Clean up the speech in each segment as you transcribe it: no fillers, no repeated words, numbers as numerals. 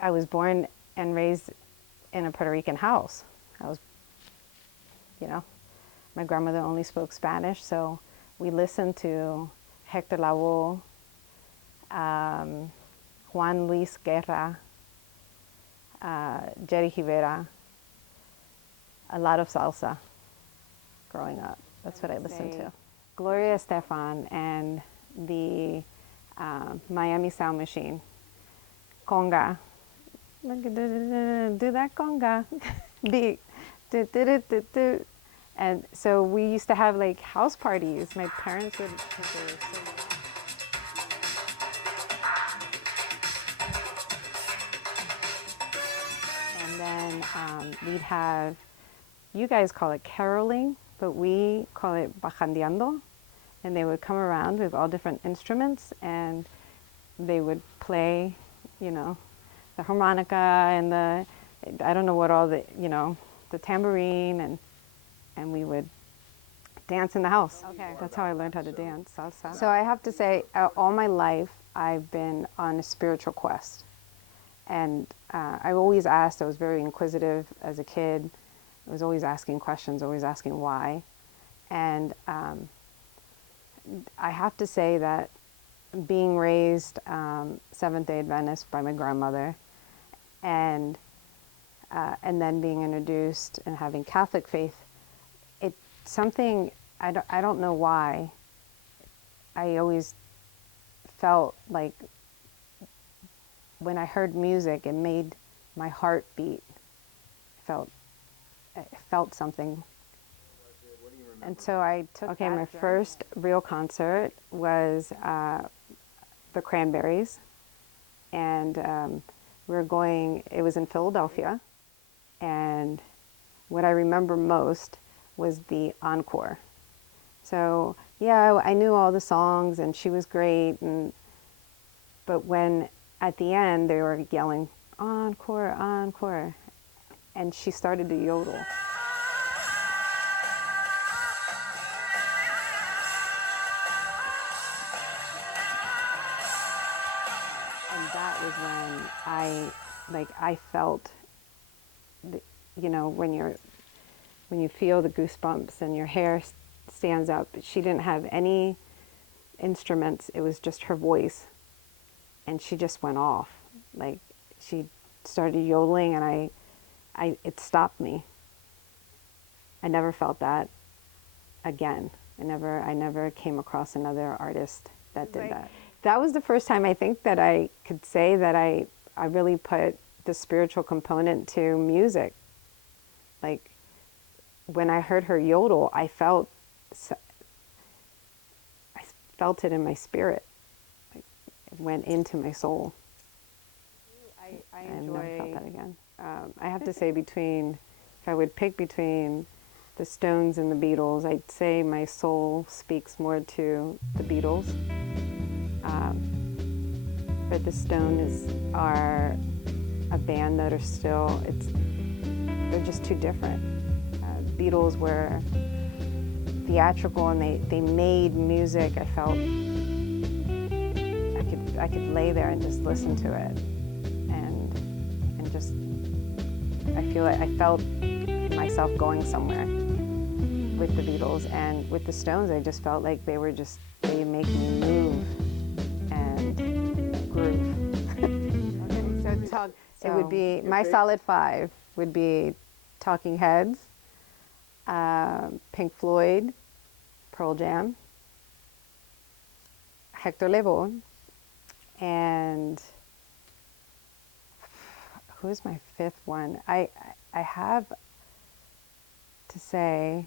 I was born and raised in a Puerto Rican house. I was, you know, my grandmother only spoke Spanish, so we listened to Hector Lavoe, Juan Luis Guerra, Jerry Rivera, a lot of salsa growing up. That's what I listened to. Gloria Estefan and the Miami Sound Machine, conga. Do that conga beat. And so we used to have like house parties. My parents would, because they were so and then we'd have, you guys call it caroling, but we call it bajandeando. And they would come around with all different instruments and they would play, you know, the harmonica and the, I don't know what all the, you know, the tambourine, and we would dance in the house. Okay. That's how I learned how to dance salsa. So I have to say, all my life, I've been on a spiritual quest. And I always asked, I was very inquisitive as a kid. I was always asking questions, always asking why. And I have to say that being raised Seventh-day Adventist by my grandmother, and then being introduced and having Catholic faith, it's something, I don't know why, I always felt like when I heard music, it made my heart beat. I felt something. And so I took my first real concert was the Cranberries, and we were going, it was in Philadelphia, and what I remember most was the encore. So yeah, I knew all the songs and she was great, but when at the end they were yelling, encore, encore, and she started to yodel. That was when I felt, you know, when you feel the goosebumps and your hair stands up. She didn't have any instruments. It was just her voice, and she just went off. Like she started yodeling, and it stopped me. I never felt that again. I never came across another artist that did that. That was the first time I think that I could say that I really put the spiritual component to music. Like when I heard her yodel, I felt it in my spirit. Like it went into my soul. I never felt that again. I have to say, if I would pick between the Stones and the Beatles, I'd say my soul speaks more to the Beatles. But the Stones are a band that are still, they're just too different. The Beatles were theatrical, and they made music. I felt I could lay there and just listen to it, and just I felt myself going somewhere with the Beatles. And with the Stones, I just felt like they make me move and groove. Okay, so it would be, my solid 5 would be Talking Heads, Pink Floyd, Pearl Jam, Hector Lavoe, and who's my 5th one? I have to say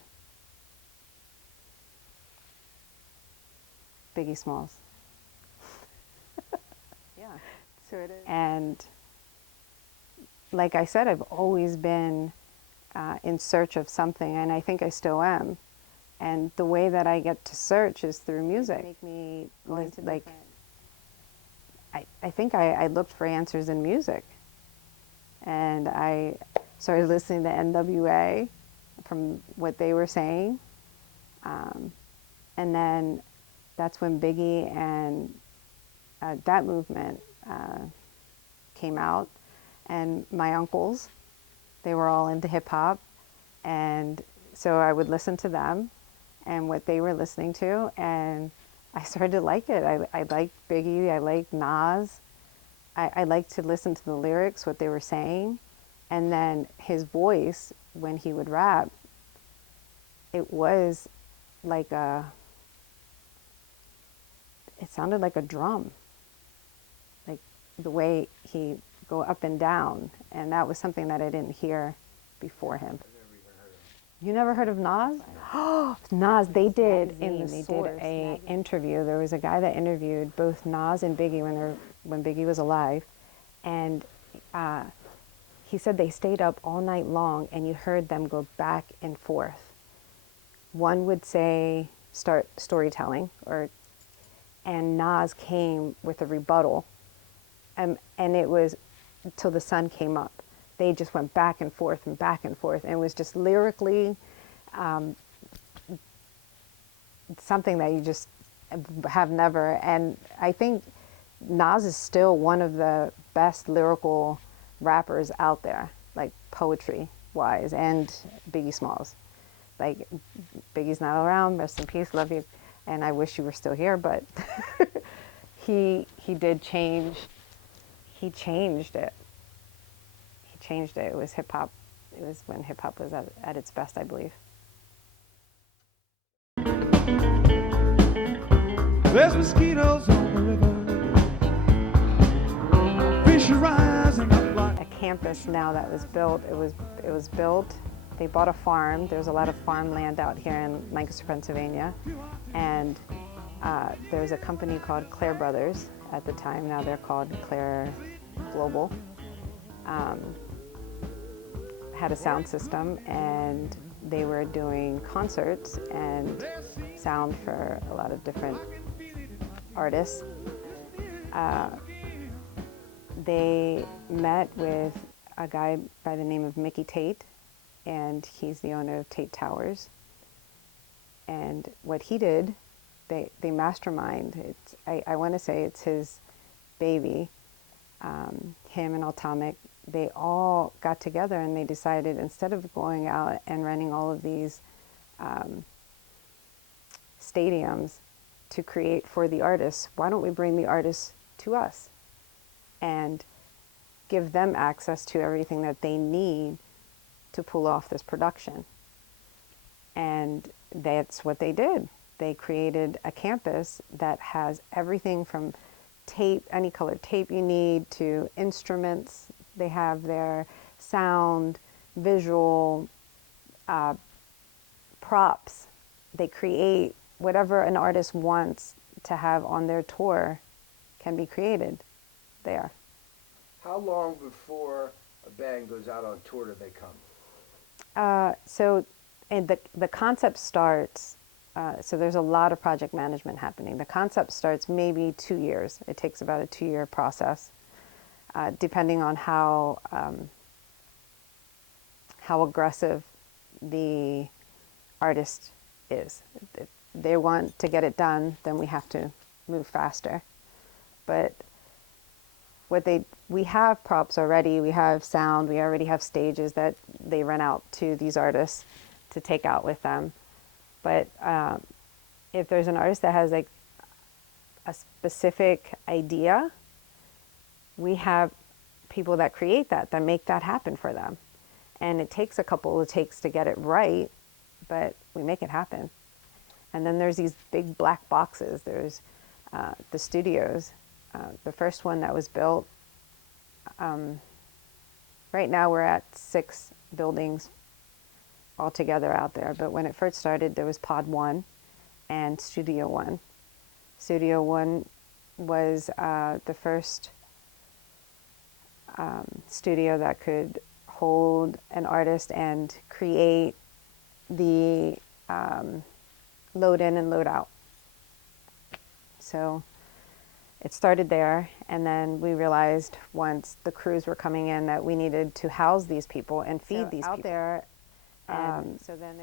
Biggie Smalls. Yeah, so it is. And like I said, I've always been in search of something, and I think I still am. And the way that I get to search is through music. Make me like, I think I looked for answers in music. And I started listening to NWA from what they were saying. And then that's when Biggie and that movement came out. and my uncles. They were all into hip hop, and so I would listen to them and what they were listening to, and I started to like it. I liked Biggie, I liked Nas. I liked to listen to the lyrics, what they were saying, and then his voice when he would rap, it was like it sounded like a drum, like the way he go up and down, and that was something that I didn't hear before him. You never heard of Nas? Oh, Nas, they did a interview. There was a guy that interviewed both Nas and Biggie when Biggie was alive, and he said they stayed up all night long, and you heard them go back and forth. One would say start storytelling, and Nas came with a rebuttal, and it was till the sun came up. They just went back and forth and back and forth, and it was just lyrically something that you just have never. And I think Nas is still one of the best lyrical rappers out there, like poetry wise, and Biggie Smalls. Like, Biggie's not around, rest in peace, love you, and I wish you were still here, but he did change. He changed it. He changed it. It was hip hop. It was when hip hop was at its best, I believe. There's mosquitoes on the river. Fish are rising up like A campus now that was built. It was built. They bought a farm. There's a lot of farmland out here in Lancaster, Pennsylvania, and there's a company called Claire Brothers at the time. Now they're called Claire Global. Had a sound system, and they were doing concerts and sound for a lot of different artists. They met with a guy by the name of Mickey Tate, and he's the owner of Tate Towers. And what he did, they mastermind. I want to say it's his baby. Him and Atomic, they all got together and they decided, instead of going out and running all of these stadiums to create for the artists, why don't we bring the artists to us and give them access to everything that they need to pull off this production? And that's what they did. They created a campus that has everything from tape, any color tape you need, to instruments. They have their sound, visual, props. They create whatever an artist wants to have on their tour can be created there. How long before a band goes out on tour do they come? And the concept starts, so there's a lot of project management happening. The concept starts maybe 2 years. It takes about a 2-year process, depending on how aggressive the artist is. If they want to get it done, then we have to move faster. But we have props already, we have sound, we already have stages that they rent out to these artists to take out with them. But if there's an artist that has like a specific idea, we have people that create that make that happen for them. And it takes a couple of takes to get it right, but we make it happen. And then there's these big black boxes. There's the studios. The first one that was built, right now we're at 6 buildings altogether out there. But when it first started, there was Pod 1 and Studio 1. Studio 1 was the first studio that could hold an artist and create the load in and load out. So it started there, and then we realized once the crews were coming in that we needed to house these people and feed these people. Out there, so then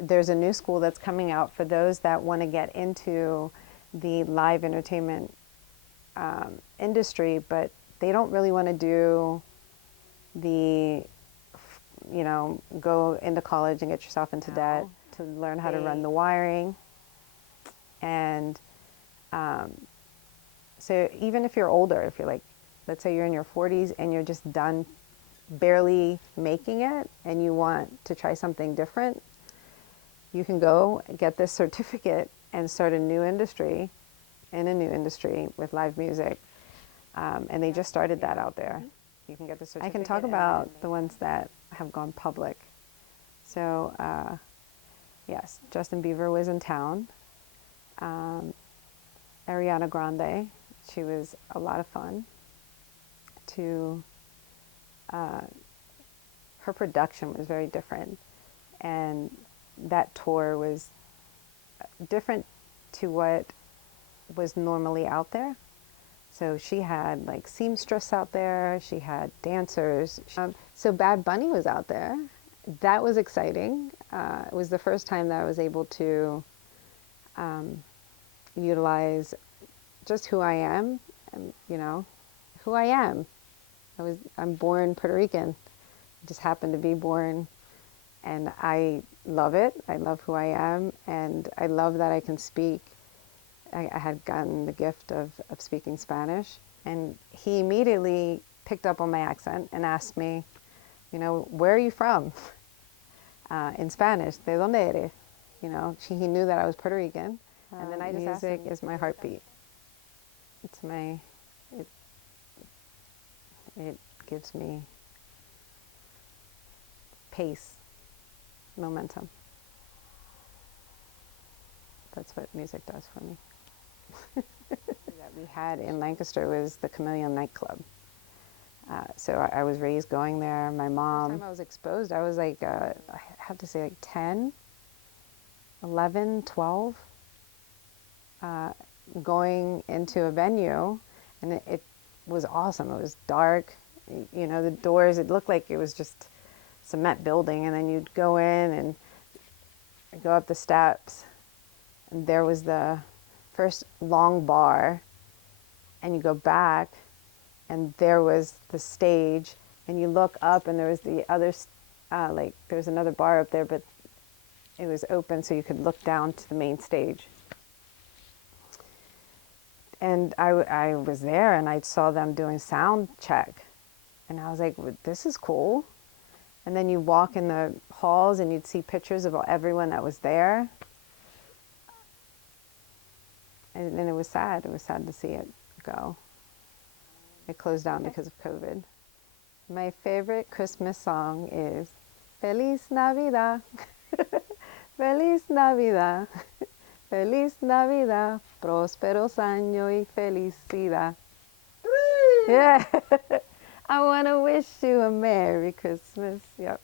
there's a new school that's coming out for those that want to get into the live entertainment industry, but they don't really want to do the, go into college and get yourself into debt to learn how to run the wiring. And so even if you're older, if you're like, let's say you're in your 40s and you're just done barely making it and you want to try something different, you can go get this certificate and start a new industry with live music. And they just started that out there. You can get the certificate. I can talk about the ones that have gone public. So, yes, Justin Bieber was in town. Ariana Grande, she was a lot of fun. Her production was very different, and that tour was different to what was normally out there. So she had like seamstress out there, she had dancers. So Bad Bunny was out there. That was exciting. It was the first time that I was able to utilize just who I am, and who I am. I'm born Puerto Rican. I just happened to be born, and I love it. I love who I am, and I love that I can speak. I had gotten the gift of speaking Spanish, and he immediately picked up on my accent and asked me, where are you from? In Spanish, ¿de dónde eres? He knew that I was Puerto Rican, and then I just asked him. Music is my heartbeat. It gives me pace, momentum. That's what music does for me. That we had in Lancaster was the Chameleon nightclub. So I was raised going there. My mom. The time I was exposed, I was like, I have to say like 10, 11, 12, going into a venue, and it was awesome. It was dark. The doors, it looked like it was just cement building, and then you'd go in and go up the steps, and there was the first long bar, and you go back, and there was the stage, and you look up, and there was the other, there was another bar up there, but it was open so you could look down to the main stage. And I was there, and I saw them doing sound check, and I was like, this is cool. And then you walk in the halls, and you'd see pictures of everyone that was there. And it was sad. It was sad to see it go. It closed down because of COVID. My favorite Christmas song is Feliz Navidad, Feliz Navidad, Feliz Navidad, Prósperos años y felicidad. Yeah. I want to wish you a Merry Christmas. Yep.